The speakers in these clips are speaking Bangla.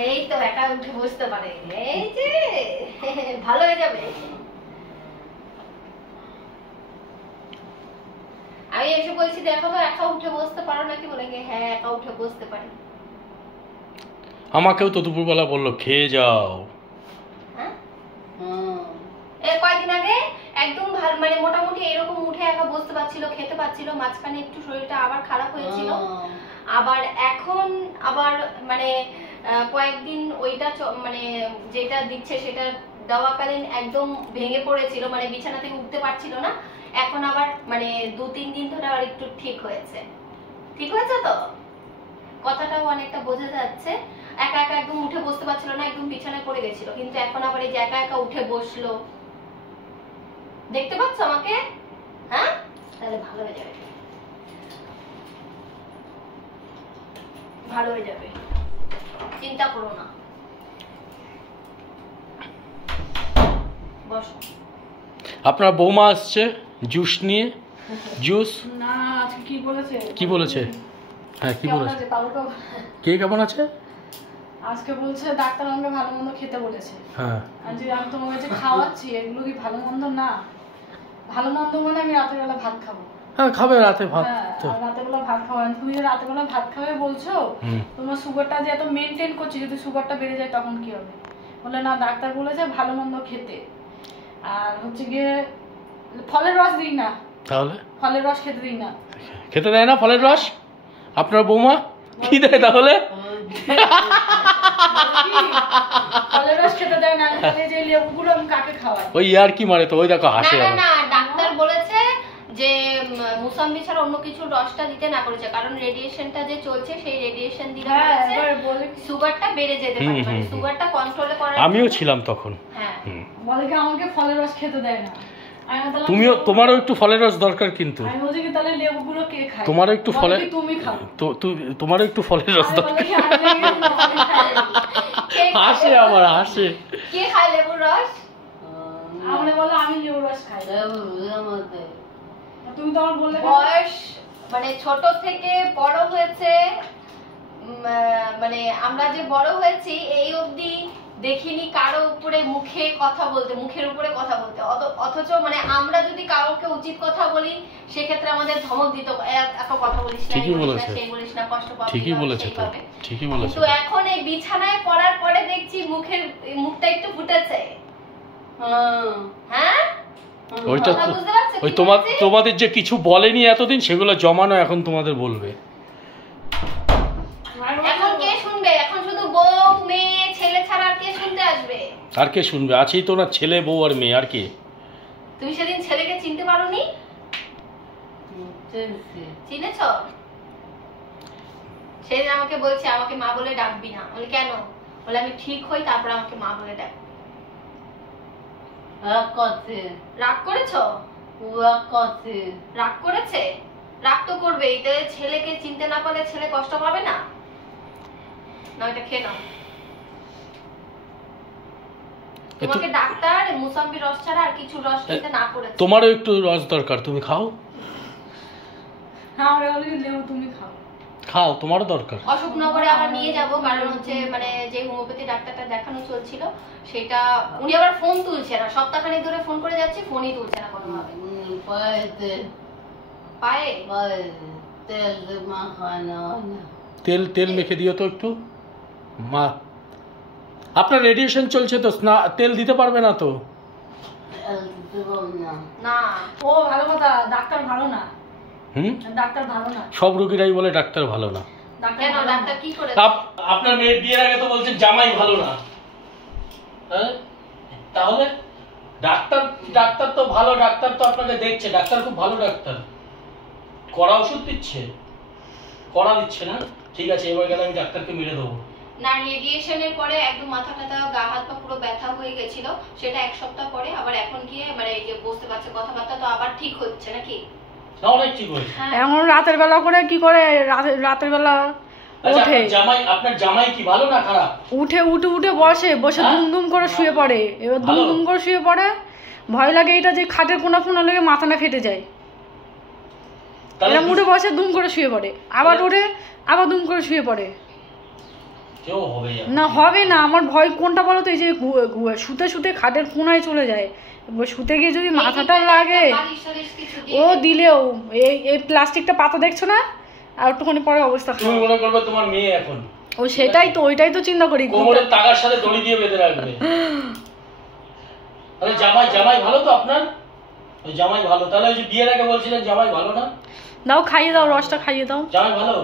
এই তো একা উঠে বসতে পারে, এই যে ভালো হয়ে যাবে। আমি এসে বলছি দেখো তো একা উঠে বসতে পারো নাকি, বলে হ্যাঁ একা উঠে বসতে পারি। আমাকেও তো দুপুরবেলা বললো খেয়ে যাও। হ্যাঁ এই কয়েকদিন আগে একদম ভালো মানে মোটামুটি এরকম উঠে একা বসতে পারছিল, খেতে পারছিল, মাঝখানে একটু শরীরটা আবার খারাপ হয়েছিল, আবার এখন আবার মানে কয়েকদিন ওইটা মানে যেটা দিচ্ছে সেটা দেওয়াকালীন একদম ভেঙে পড়েছিল, মানে বিছানা থেকে উঠতে পারছিল না। এখন আবার মানে 2-3 দিন ধরে আবার একটু ঠিক হয়েছে। ঠিক হয়েছে তো, কথাটাও অনেকটা বোঝা যাচ্ছে। একা একা একদম উঠে বসতে পারছিল না, একদম বিছানায় পড়ে গেছিল, কিন্তু এখন আবার এই যে একা একা উঠে বসলো। দেখতে পাচ্ছ আমাকে? হ্যাঁ, তাহলে ভালো হয়ে যাবে, ভালো হয়ে যাবে, চিন্তা করো না। বসো। আপনার বৌমা আসছে জুস নিয়ে। জুস না আজকে কি বলেছে? কি বলেছে? হ্যাঁ কি বলেছে? কে কেমন আছে? আজকে বলছে ডাক্তার আমাকে ভালো মন্দ খেতে বলেছে। হ্যাঁ আর যে আমি তোমাকে যে খাওয়াচ্ছি এগুলো কি ভালো মন্দ না? ভালো মন্দ মানে আমি রাতের বেলা ভাত খাবো। হ্যাঁ খাবে রাতে ভাত তো। রাতের বেলা ভাত খাওয়া, তুমি যে রাতের বেলা ভাত খাবে বলছো, তোমার সুগারটা যে এত মেনটেন করছি, যদি সুগারটা বেড়ে যায় তখন কি হবে? বলে না ডাক্তার বলেছে ভালো মন্দ খেতে, আর হচ্ছে গিয়ে ফলের রস দিই না। তাহলে ফলের রস খেতে দিই না। খেতে দেয় না ফলের রস? আপনার বৌমা কি দেয় তাহলে? ফলের রস খেতে দেয় না, তাহলে যে লেবুগুলো আমি কাকে খাওয়াই? ওই আর কি মারে তো, ওই দেখো হাসে। না না, ডাক্তার বলেছে যে মুসাম্বি ছাড়া অন্য কিছু রসটা দিতে না করেছে, কারণ রেডিয়েশনটা যে চলছে সেই রেডিয়েশন দিলে সুগারটা বেড়ে যেতে পারে, মানে সুগারটা কন্ট্রোলে করার। আমিও ছিলাম তখন। হ্যাঁ বলে কি আমাকে ফলের রস খেতে দেয় না। তুমিও, তোমারও একটু ফলের রস দরকার, কিন্তু আমি বলছি কি তাহলে লেবুগুলো কে খায়? তোমারও একটু ফলের, তুমি খাও তো তোমারও একটু ফলের রস দরকার। হাসে আমার, হাসে। কে খায় লেবুর রস? আমরা বলে আমি লেবুর রস খাই। তুমি তো আমার বললে বয়স মানে ছোট থেকে বড় হয়েছে, মানে আমরা যে বড় হয়েছি এই অবধি দেখিনি কারো উপরে মুখে কথা বলতে, মুখের উপরে কথা বলতে, অথচ মানে আমরা যদি কাউকে উচিত কথা বলি সেক্ষেত্রে আমাদের ধমক দিত, এত কথা বলিস না, ঠিকই বলেছে, সেই বলিস না, কষ্ট পাবি। ঠিকই বলেছে তো, ঠিকই বলেছে। তো এখন এই বিছানায় পড়ার পরে দেখছি মুখটা একটু ফুটেছে। হ্যাঁ ওইটা ওই তোমাদের যে কিছু বলেনি এতদিন, সেগুলো জমানো এখন তোমাদের বলবে। এখন কে শুনবে? এখন শুধু বউ মেয়ে ছেলে ছাড়া আর কে শুনতে আসবে? আর কে শুনবে? আছেই তো না ছেলে, বউ আর মেয়ে, আর কে? তুমি সেদিন ছেলেকে চিনতে পারোনি? চিনেছ? সেদিন আমাকে বলছে আমাকে মা বলে ডাকবি না। বলে কেন? বলে আমি ঠিক হই তারপর আমাকে মা বলে ডাক। রাগ করেছ? রাগ করেছে? রাগ তো করবেই, তাহলে ছেলেকে চিনতে না পারলে ছেলে কষ্ট পাবে না? না এটা খেয়ে নাও। তোমাকে ডাক্তার মুসাম্বি রস ছাড়া আর কিছু রস খেতে না করেছে। তোমারও একটু রস দরকার, তুমি খাও। হ্যাঁ আমরা বলি লেবু তুমি খাও। খাও, তোমারও দরকার। অশোকনগরে আবার নিয়ে যাব, কারণ হচ্ছে মানে যে হোমিওপ্যাথি ডাক্তারটা দেখানো চলছিল সেটা উনি আবার ফোন তুলছে না, সপ্তাহখানেক ধরে ফোন করে যাচ্ছি, ফোনই তুলছে না কোনোভাবে। পায়ে তেল তেল মেখে দিও তো একটু। মা আপনার রেডিয়েশন চলছে তো, তেল দিতে পারবে না তো? না ও ভালো কথা, ডাক্তার ভালো না। ডাক্তার ভালো না, সব রোগীরাই বলে ডাক্তার ভালো না। কেন ডাক্তার কি করে? আপনার মেয়ের বিয়ের আগে তো বলছেন জামাই ভালো না, হ্যাঁ? তাহলে ডাক্তার তো ভালো, ডাক্তার তো আপনাকে দেখছে, ডাক্তার খুব ভালো ডাক্তার, কড়া ওষুধ দিচ্ছে, কড়া দিচ্ছে না? ঠিক আছে, এবার গেলে আমি ডাক্তারকে মেরে দেবো। না, রেডিয়েশনের পরে একদম মাথা টাথা গা হাত পা পুরো ব্যথা হয়ে গেছিল, সেটা 1 সপ্তাহ পরে আবার এখন গিয়ে মানে এই যে বসতে পারছে, কথাবার্তা তো আবার ঠিক হচ্ছে নাকি? না অনেক ঠিক হয়েছে। এখন রাতের বেলা করে কি করে, রাতের বেলা উঠে আপনার জামাই কি ভালো না খারাপ? উঠে বসে দুম করে শুয়ে পড়ে, এবার দুম করে শুয়ে পড়ে, ভয় লাগে এটা যে খাটের কোনা লেগে মাথা না ফেটে যায়। এরা উঠে বসে দুম করে শুয়ে পড়ে, আবার উঠে আবার দুম করে শুয়ে পড়ে। কেউ হবে না হবে না, আমার ভয় কোনটা বলো তো, এই যে শুতে শুতে খাটের কোনায় চলে যায়, শুতে গিয়ে যদি মাথাটা লাগে ও দিলেও এই প্লাস্টিকটা পাতা দেখছো না, আর একটুখানি পরে অবস্থা তুমি মনে করবে তোমার মেয়ে এখন, ও সেটাই তো, ওইটাই তো চিন্তা করি, কোমরের টাকার সাথে দড়ি দিয়ে বেঁধে রাখবে। তাহলে জামাই ভালো তো আপনার? ওই জামাই ভালো, তাহলে ওই যে বিয়ের আগে বলছিলেন জামাই ভালো না? দাও খাইয়ে দাও, রসটা খাইয়ে দাও। জামাই ভালো?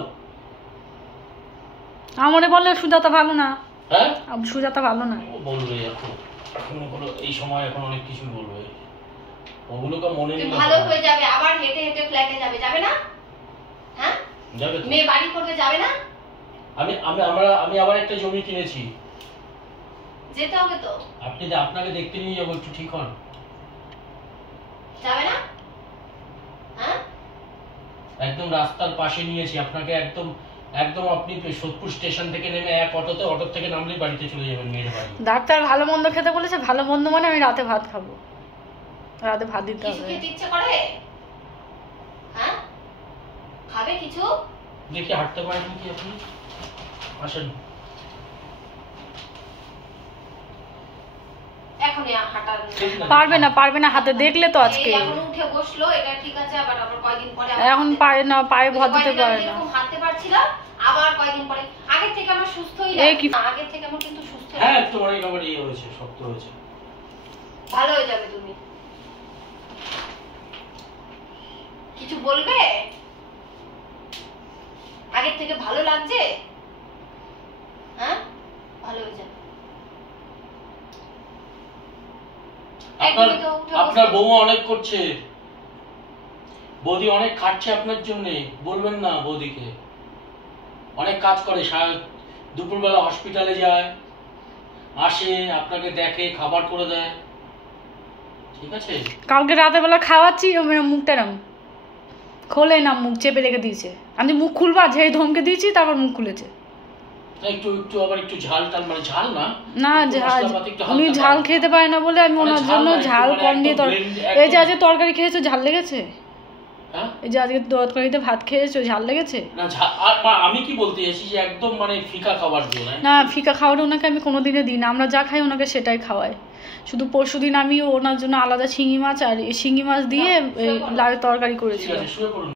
আমারে বলে সুজাতা ভালো না। হ্যাঁ সুজাতা ভালো না, ও বলবে এখন, হলো এই সময় এখন অনেক কিছু বলবে, ওগুলোকে মনে নিয়ে ভালো হয়ে যাবে, আবার হেঁটে হেঁটে ফ্ল্যাটে যাবে না? হ্যাঁ যাবে তো। মেয়ে বাড়ি করবে, যাবে না? আমি আবার একটা জমি কিনেছি, যেতে হবে তো। আপনাকে দেখতে নিয়ে যাবো, একটু ঠিক হন। যাবে না? হ্যাঁ একদম রাস্তার পাশে নিয়েছি আপনাকে, একদম আপনি সোদপুর স্টেশন থেকে নেমে এক অটো থেকে নামলেই বাড়িতে চলে যাবেন, মেয়ের বাড়ি। ডাক্তার ভালো মন্দ খেতে বলেছে, ভালো মন্দ মানে আমি রাতে ভাত খাবো, রাতে ভাত দিতে কিছু হবে। খেতে ইচ্ছে করে? হ্যাঁ খাবে কিছু? দেখি হাঁটতে পারেন কি আপনি? আসেন। এখনই হাঁটার পারবে না, হাতে দেখলে তো আজকে এখন উঠে বসলো, এটা ঠিক আছে, আবার কয়দিন পরে এখন পারে না, পায়ে ভর দিতে পারে না। এরকম হাঁটতে পারছিলাম, আবার কয়দিন পরে আগের থেকে আমার সুস্থই এই কি? লাগে, আগের থেকে আমার কিন্তু সুস্থ হ্যাঁ একটু অনেক আবার ইয়ে হয়েছে, শক্ত হয়েছে। ভালো হয়ে যাবে। তুমি কিছু বলবে? আগের থেকে ভালো লাগছে? হ্যাঁ ভালো হয়ে যাবে। আপনার বৌমা অনেক করছে, বৌদি অনেক খাটছে আপনার জন্য, বলবেন না বৌদিকে, অনেক কাজ করে, দুপুরবেলা হসপিটালে যায়, আসে আপনাকে দেখে, খাবার করে দেয়, ঠিক আছে? কালকে রাতে বেলা খাওয়াচ্ছি, মুখটা নাম খোলে না, মুখ চেপে রেখে দিয়েছে, আমি মুখ খুলবা যেই ধমকে দিয়েছি তারপর মুখ খুলেছে। একটু আবার একটু ঝাল টাল, মানে ঝাল না, না উনি ঝাল খেতে পারে না বলে আমি ওনার জন্য ঝাল কম দিয়ে এই যে আজকে তরকারি খেয়েছো ঝাল লেগেছে? এই যে আজকে তরকারিতে ভাত খেয়েছো ঝাল লেগেছে? না আমি কি বলতে চাইছি যে একদম মানে ফিকা খাবার দিও না, ফিকা খাওয়াটা ওনাকে আমি কোনোদিনও দিই না, আমরা যা খাই ওনাকে সেটাই খাওয়াই। শুধু পরশুদিন আমি ওনার জন্য আলাদা শিঙি মাছ আর শিঙি মাছ দিয়ে লাউয়ের তরকারি করেছিলাম। শুয়ে পড়ুন।